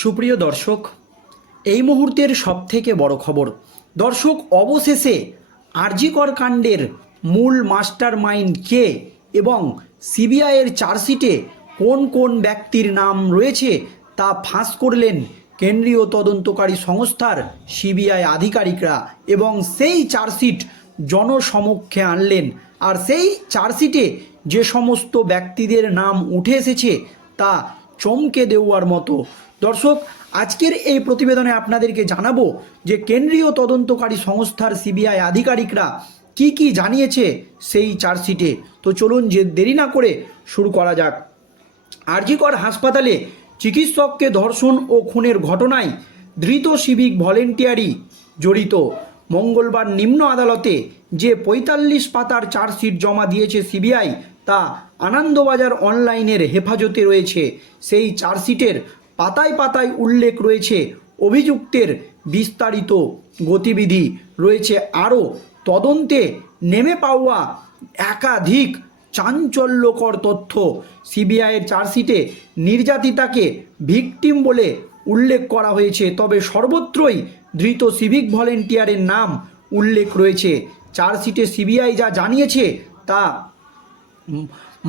সুপ্রিয় দর্শক, এই মুহূর্তের সবথেকে বড় খবর। দর্শক, অবশেষে আরজিকর কাণ্ডের মূল মাস্টার মাইন্ড কে এবং সিবিআইয়ের চার্জশিটে কোন কোন ব্যক্তির নাম রয়েছে তা ফাঁস করলেন কেন্দ্রীয় তদন্তকারী সংস্থার সিবিআই আধিকারিকরা এবং সেই চার্জশিট জনসমক্ষে আনলেন। আর সেই চার্জশিটে যে সমস্ত ব্যক্তিদের নাম উঠে এসেছে তা চমকে দেওয়ার মতো দর্শক, আজকের এই প্রতিবেদনে আপনাদেরকে জানাব যে কেন্দ্রীয় তদন্তকারী সংস্থার সিবিআই আধিকারিকরা কি কি জানিয়েছে সেই চার্জশিটে। তো চলুন যে দেরি না করে শুরু করা যাক। আরজিকর হাসপাতালে চিকিৎসককে ধর্ষণ ও খুনের ঘটনায় ধৃত সিভিক ভলেন্টিয়ারই জড়িত। মঙ্গলবার নিম্ন আদালতে যে পঁয়তাল্লিশ পাতার চার্জশিট জমা দিয়েছে সিবিআই, তা আনন্দবাজার অনলাইনের হেফাজতে রয়েছে। সেই চার্জশিটের পাতায় পাতায় উল্লেখ রয়েছে অভিযুক্তের বিস্তারিত গতিবিধি। রয়েছে আরও তদন্তে নেমে পাওয়া একাধিক চাঞ্চল্যকর তথ্য। সিবিআইয়ের চার্জশিটে নির্যাতিতাকে ভিকটিম বলে উল্লেখ করা হয়েছে, তবে সর্বত্রই ধৃত সিভিক ভলেন্টিয়ারের নাম উল্লেখ রয়েছে। চার্জশিটে সিবিআই যা জানিয়েছে তা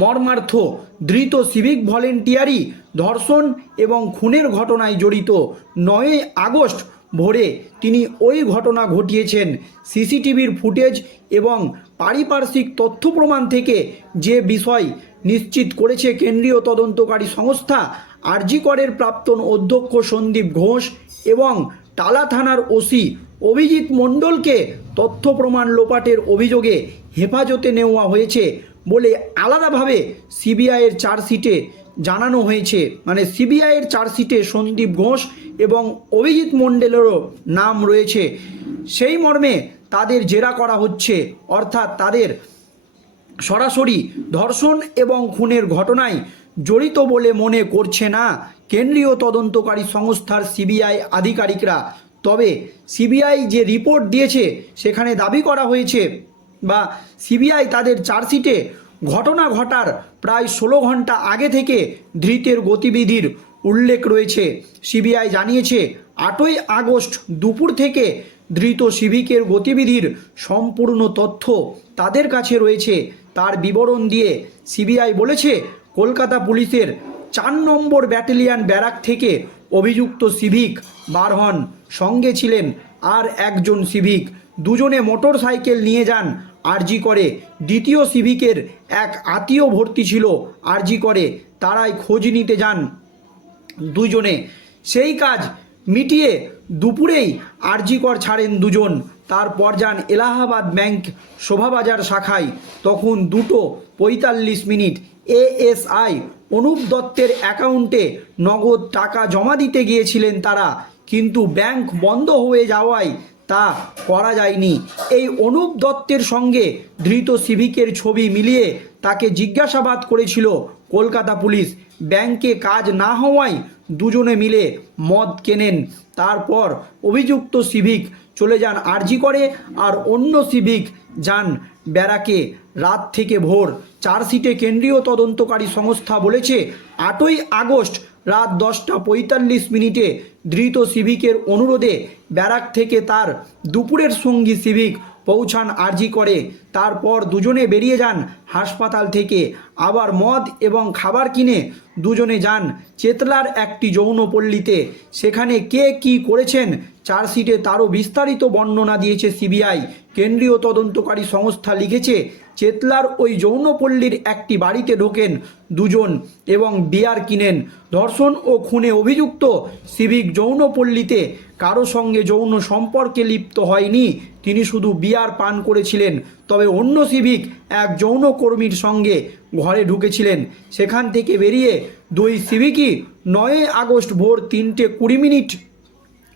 মর্মার্থ, ধৃত সিভিক ভলেন্টিয়ারই ধর্ষণ এবং খুনের ঘটনায় জড়িত। নয়ই আগস্ট ভোরে তিনি ওই ঘটনা ঘটিয়েছেন। সিসিটিভির ফুটেজ এবং পারিপার্শ্বিক তথ্য প্রমাণ থেকে যে বিষয় নিশ্চিত করেছে কেন্দ্রীয় তদন্তকারী সংস্থা, আরজিকরের প্রাক্তন অধ্যক্ষ সন্দীপ ঘোষ এবং টালা থানার ওসি অভিজিৎ মণ্ডলকে তথ্য প্রমাণ লোপাটের অভিযোগে হেফাজতে নেওয়া হয়েছে। বলে আলাদাভাবে সিবিআইয়ের চার্জশিটে জানানো হয়েছে। মানে সিবিআইয়ের চার্জশিটে সন্দীপ ঘোষ এবং অভিজিৎ মণ্ডলেরও নাম রয়েছে। সেই মর্মে তাদের জেরা করা হচ্ছে। অর্থাৎ তাদের সরাসরি ধর্ষণ এবং খুনের ঘটনায় জড়িত বলে মনে করছে না কেন্দ্রীয় তদন্তকারী সংস্থার সিবিআই আধিকারিকরা। তবে সিবিআই যে রিপোর্ট দিয়েছে, সেখানে দাবি করা হয়েছে বা সিবিআই তাদের চার্জশিটে ঘটনা ঘটার প্রায় ষোলো ঘণ্টা আগে থেকে ধৃতের গতিবিধির উল্লেখ রয়েছে। সিবিআই জানিয়েছে, আটই আগস্ট দুপুর থেকে ধৃত সিভিকের গতিবিধির সম্পূর্ণ তথ্য তাদের কাছে রয়েছে। তার বিবরণ দিয়ে সিবিআই বলেছে, কলকাতা পুলিশের চার নম্বর ব্যাটালিয়ান ব্যারাক থেকে অভিযুক্ত সিভিক বার হন। সঙ্গে ছিলেন আর একজন সিভিক। দুজনে মোটর সাইকেল নিয়ে যান, আরজি করে। দ্বিতীয় সিভিকের এক আত্মীয় ভর্তি ছিল, আরজি করে। তারাই খোঁজ নিতে যান দুজনে। সেই কাজ মিটিয়ে দুপুরেই আরজিকর ছাড়েন দুজন। তারপর যান এলাহাবাদ ব্যাংক শোভাবাজার শাখায়। তখন দুটো পঁয়তাল্লিশ মিনিট এএসআই অনুপ দত্তের অ্যাকাউন্টে নগদ টাকা জমা দিতে গিয়েছিলেন তারা, কিন্তু ব্যাংক বন্ধ হয়ে যাওয়ায় তা করা যায়নি। এই অনুপ দত্তের সঙ্গে ধৃত সিভিকের ছবি মিলিয়ে তাকে জিজ্ঞাসাবাদ করেছিল কলকাতা পুলিশ। ব্যাংকে কাজ না হওয়ায় দুজনে মিলে মদ কেনেন। তারপর অভিযুক্ত সিভিক চলে যান আরজি করে আর অন্য সিভিক যান ব্যারাকে। রাত থেকে ভোর চার্জশিটে কেন্দ্রীয় তদন্তকারী সংস্থা বলেছে, আটই আগস্ট রাত দশটা পঁয়তাল্লিশ মিনিটে ধৃত সিভিকের অনুরোধে ব্যারাক থেকে তার দুপুরের সঙ্গী সিভিক পৌঁছান আর্জি করে। তারপর দুজনে বেরিয়ে যান হাসপাতাল থেকে। আবার মদ এবং খাবার কিনে দুজনে যান। চেতলার একটি যৌনপল্লীতে। সেখানে কে কি করেছেন চার্জশিটে তারও বিস্তারিত বর্ণনা দিয়েছে সিবিআই। কেন্দ্রীয় তদন্তকারী সংস্থা লিখেছে, চেতলার ওই যৌনপল্লীর একটি বাড়িতে ঢোকেন দুজন এবং বিয়ার কিনেন। ধর্ষণ ও খুনে অভিযুক্ত সিভিক যৌনপল্লীতে কারও সঙ্গে যৌন সম্পর্কে লিপ্ত হয়নি। তিনি শুধু বিয়ার পান করেছিলেন, তবে অন্য সিভিক এক যৌনকর্মীর সঙ্গে ঘরে ঢুকেছিলেন। সেখান থেকে বেরিয়ে দুই সিভিকই নয় আগস্ট ভোর তিনটে কুড়ি মিনিট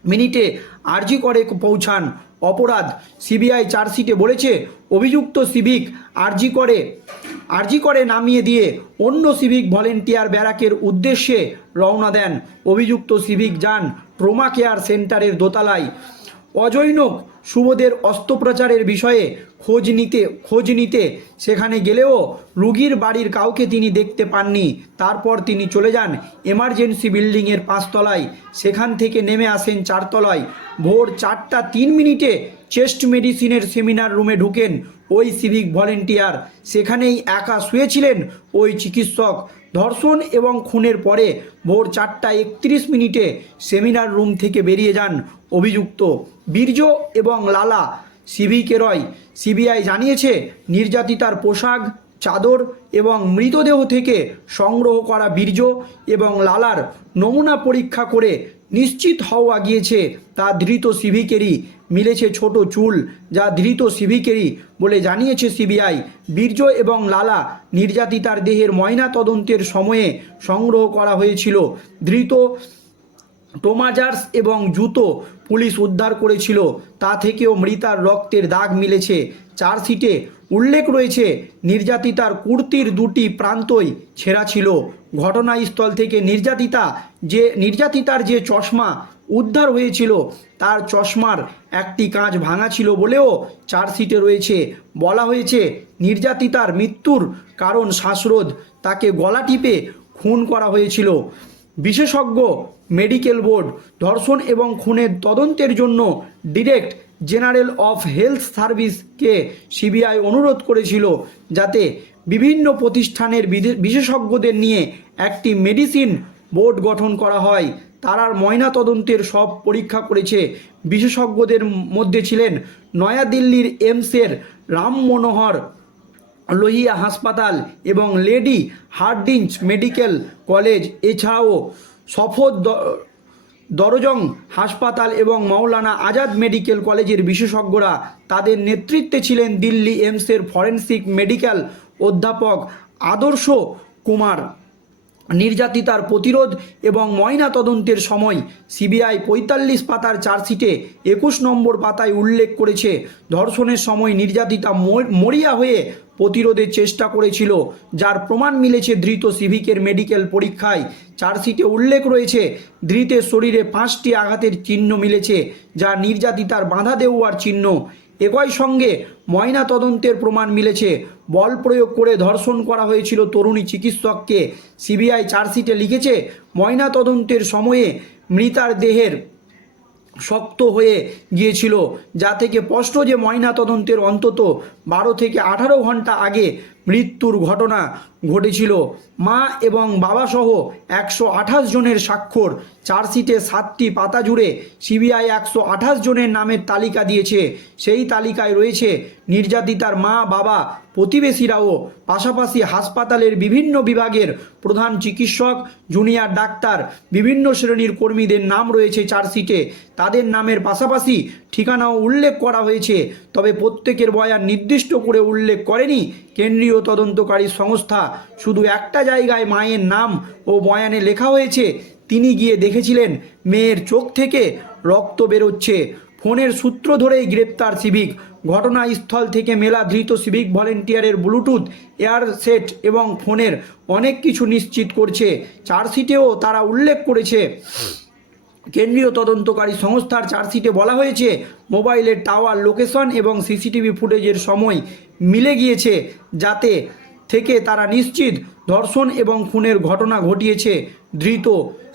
মিনিটে আরজি করে পৌঁছান। অপরাধ সিবিআই চার্জশিটে বলেছে, অভিযুক্ত সিভিক আরজি করে আরজি করে নামিয়ে দিয়ে অন্য সিভিক ভলেন্টিয়ার ব্যারাকের উদ্দেশ্যে রওনা দেন। অভিযুক্ত সিভিক যান ট্রোমা কেয়ার সেন্টারের দোতলায়। অজৈনক শুভদের অস্ত্রোপচারের বিষয়ে খোঁজ নিতে খোঁজ নিতে সেখানে গেলেও রুগীর বাড়ির কাউকে তিনি দেখতে পাননি। তারপর তিনি চলে যান এমার্জেন্সি বিল্ডিংয়ের পাঁচতলায়। সেখান থেকে নেমে আসেন চারতলায়। ভোর চারটা তিন মিনিটে চেস্ট মেডিসিনের সেমিনার রুমে ঢুকেন ওই সিভিক ভলেন্টিয়ার। সেখানেই একা শুয়েছিলেন ওই চিকিৎসক। ধর্ষণ এবং খুনের পরে ভোর চারটা একত্রিশ মিনিটে সেমিনার রুম থেকে বেরিয়ে যান অভিযুক্ত। বীর্য এবং লালা সিভিকে রয়। সিবিআই জানিয়েছে নির্যাতিতার পোশাক, চাদর এবং মৃতদেহ থেকে সংগ্রহ করা বীর্য এবং লালার নমুনা পরীক্ষা করে নিশ্চিত হওয়া গিয়েছে, তা ধৃত সিভিকেরই। মিলেছে ছোট চুল, যা ধৃত সিভিকেরই বলে জানিয়েছে সিবিআই। বীর্য এবং লালা নির্যাতিতার দেহের ময়না তদন্তের সময়ে সংগ্রহ করা হয়েছিল। ধৃত টোমাজার্স এবং জুতো পুলিশ উদ্ধার করেছিল। তা থেকেও মৃতার রক্তের দাগ মিলেছে। চার্জশিটে উল্লেখ রয়েছে, নির্যাতিতার কুর্তির দুটি প্রান্তই ছেঁড়া ছিল। ঘটনাস্থল থেকে নির্যাতিতা যে, নির্যাতিতার যে চশমা উদ্ধার হয়েছিল, তার চশমার একটি কাঁচ ভাঙা ছিল বলেও চার্জশিটে রয়েছে। বলা হয়েছে, নির্যাতিতার মৃত্যুর কারণ শ্বাসরোধ, তাকে গলা টিপে খুন করা হয়েছিল। বিশেষজ্ঞ মেডিকেল বোর্ড ধর্ষণ এবং খুনের তদন্তের জন্য ডিরেক্ট জেনারেল অফ হেলথ সার্ভিসকে সিবিআই অনুরোধ করেছিল যাতে বিভিন্ন প্রতিষ্ঠানের বিশেষজ্ঞদের নিয়ে একটি মেডিসিন বোর্ড গঠন করা হয়। তারার ময়না তদন্তের সব পরীক্ষা করেছে। বিশেষজ্ঞদের মধ্যে ছিলেন নয়াদিল্লির এমসের রাম মনোহর লোহিয়া হাসপাতাল এবং লেডি হার্ডিঞ্জ মেডিকেল কলেজ, এছাড়াও সফদ দরজং হাসপাতাল এবং মাওলানা আজাদ মেডিকেল কলেজের বিশেষজ্ঞরা তাদের নেতৃত্বে ছিলেন দিল্লি এমসের ফরেনসিক মেডিকেল অধ্যাপক আদর্শ কুমার। নির্যাতিতার প্রতিরোধ এবং ময়না তদন্তের সময় সিবিআই পঁয়তাল্লিশ পাতার চার্জশিটে একুশ নম্বর পাতায় উল্লেখ করেছে, ধর্ষণের সময় নির্যাতিতা মরিয়া হয়ে প্রতিরোধের চেষ্টা করেছিল, যার প্রমাণ মিলেছে ধৃত সিভিকের মেডিকেল পরীক্ষায়। চার্জশিটে উল্লেখ রয়েছে, ধৃতের শরীরে পাঁচটি আঘাতের চিহ্ন মিলেছে, যা নির্যাতিতার বাধা দেওয়ার চিহ্ন। একই সঙ্গে ময়না তদন্তের প্রমাণ মিলেছে, বল প্রয়োগ করে ধর্ষণ করা হয়েছিল তরুণী চিকিৎসককে। সিবিআই চার্জশিটে লিখেছে, ময়না তদন্তের সময়ে মৃতার দেহের শক্ত হয়ে গিয়েছিল। যা থেকে স্পষ্ট যে ময়না তদন্তের অন্তত বারো থেকে আঠারো ঘণ্টা আগে মৃত্যুর ঘটনা ঘটেছিল। মা এবং বাবাসহ একশো আঠাশ জনের স্বাক্ষর। চার্জশিটে সাতটি পাতা জুড়ে সিবিআই একশো আঠাশ জনের নামের তালিকা দিয়েছে। সেই তালিকায় রয়েছে নির্যাতিতার মা, বাবা, প্রতিবেশীরাও, পাশাপাশি হাসপাতালের বিভিন্ন বিভাগের প্রধান চিকিৎসক, জুনিয়র ডাক্তার, বিভিন্ন শ্রেণির কর্মীদের নাম রয়েছে চার্জশিটে। তাদের নামের পাশাপাশি ঠিকানাও উল্লেখ করা হয়েছে। তবে প্রত্যেকের বয়ান নির্দিষ্ট করে উল্লেখ করেনি কেন্দ্রীয় তদন্তকারী সংস্থা। শুধু একটা জায়গায় মায়ের নাম ও বয়ানে লেখা হয়েছে। তিনি গিয়ে দেখেছিলেন, মেয়ের চোখ থেকে রক্ত বেরোচ্ছে। ফোনের সূত্র ধরেই গ্রেপ্তার সিভিক। ঘটনাস্থল থেকে মেলা ধৃত সিভিক ভলেন্টিয়ারের ব্লুটুথ, এয়ার সেট এবং ফোনের অনেক কিছু নিশ্চিত করছে। চার্জশিটেও তারা উল্লেখ করেছে। কেন্দ্রীয় তদন্তকারী সংস্থার চার্জশিটে বলা হয়েছে, মোবাইলের টাওয়ার, লোকেশন এবং সিসিটিভি ফুটেজের সময় মিলে গিয়েছে যাতে থেকে তারা নিশ্চিত ধর্ষণ এবং খুনের ঘটনা ঘটিয়েছে। ধৃত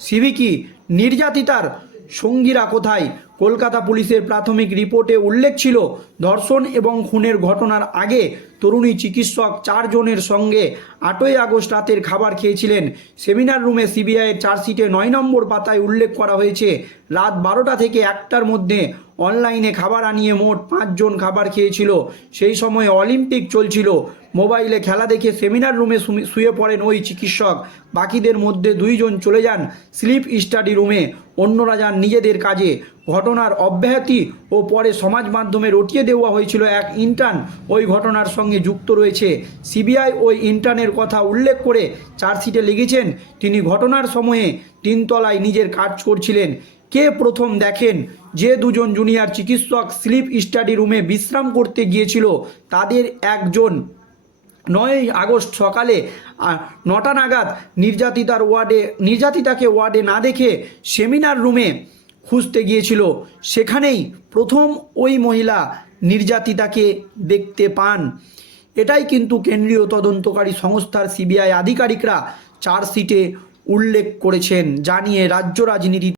সিভিকি নির্যাতিতার সঙ্গীরা কোথায়? কলকাতা পুলিশের প্রাথমিক রিপোর্টে উল্লেখ ছিল, ধর্ষণ এবং খুনের ঘটনার আগে তরুণী চিকিৎসক চারজনের সঙ্গে আটই আগস্ট রাতের খাবার খেয়েছিলেন। সেমিনার রুমে সিবিআইয়ের চার্জশিটে নয় নম্বর পাতায় উল্লেখ করা হয়েছে, রাত বারোটা থেকে একটার মধ্যে অনলাইনে খাবার আনিয়ে মোট পাঁচজন খাবার খেয়েছিল। সেই সময় অলিম্পিক চলছিল। মোবাইলে খেলা দেখে সেমিনার রুমে শুয়ে- পড়েন ওই চিকিৎসক। বাকিদের মধ্যে দুইজন চলে যান স্লিপ স্টাডি রুমে। অন্যরা যান নিজেদের কাজে। ঘটনার অব্যাহতি ও পরে সমাজ মাধ্যমে রটিয়ে দেওয়া হয়েছিল এক ইন্টার্ন ওই ঘটনার সঙ্গে যুক্ত রয়েছে সিবিআই। ওই ইন্টার্নের কথা উল্লেখ করে চার্জশিটে লিখেছেন, তিনি ঘটনার সময়ে তিনতলায় নিজের কাজ করছিলেন। কে প্রথম দেখেন? যে দুজন জুনিয়র চিকিৎসক স্লিপ স্টাডি রুমে বিশ্রাম করতে গিয়েছিল, তাদের একজন। নয়ই আগস্ট সকালে নটা নাগাদ নির্যাতিতার ওয়ার্ডে, নির্যাতিতাকে ওয়ার্ডে না দেখে সেমিনার রুমে খুঁজতে গিয়েছিল। সেখানেই প্রথম ওই মহিলা নির্যাতিতাকে দেখতে পান। এটাই কিন্তু কেন্দ্রীয় তদন্তকারী সংস্থার সিবিআই আধিকারিকরা চার্জশিটে উল্লেখ করেছেন, জানিয়ে রাজ্য রাজনীতি